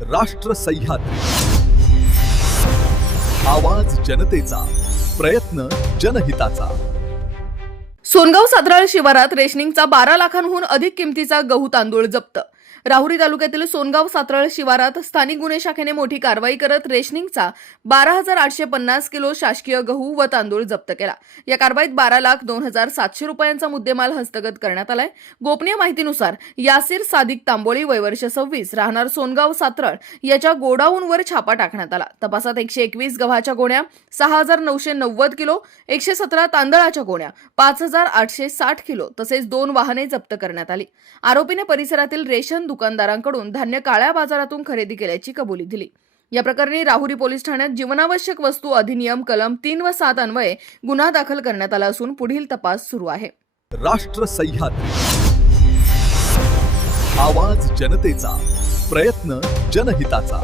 राष्ट्र सह्याद्री, आवाज जनतेचा, प्रयत्न जनहिताचा। सोनगाव सातराळ शिवारात रेशनिंगचा 12 लाखांहून अधिक किमतीचा गहू तांदूळ जप्त। राहुरी तालुक्यातील सोनगाव सातराळ शिवारात स्थानिक गुन्हे शाखेने मोठी कारवाई करत रेशनिंगचा 12,850 किलो शासकीय गहू व तांदूळ जप्त केला। या कारवाईत 12,02,700 रुपयांचा मुद्देमाल हस्तगत करण्यात आलाय। गोपनीय माहितीनुसार यासिर सादिक तांबोळी वय वर्ष 26 राहणार सोनगाव सातराळ याच्या गोडाऊनवर छापा टाकण्यात आला। तपासात 121 गव्हाच्या गोण्या, 6,990 किलो, 117 तांदळाच्या गोण्या, 5,860 किलो तसेच 2 वाहने जप्त करण्यात आली। आरोपीने परिसरातील रेशन दुकानदारांकडून धान्य काळ्या बाजारातून खरेदी केल्याची कबुली दिली। या प्रकरणी राहुरी पोलीस ठाण्यात जीवनावश्यक वस्तू अधिनियम कलम 3 व 7 अन्वये गुन्हा दाखल करण्यात आला असून पुढील तपास सुरू आहे। राष्ट्र सह्याद्री, आवाज जनतेचा, प्रयत्न जनहिताचा।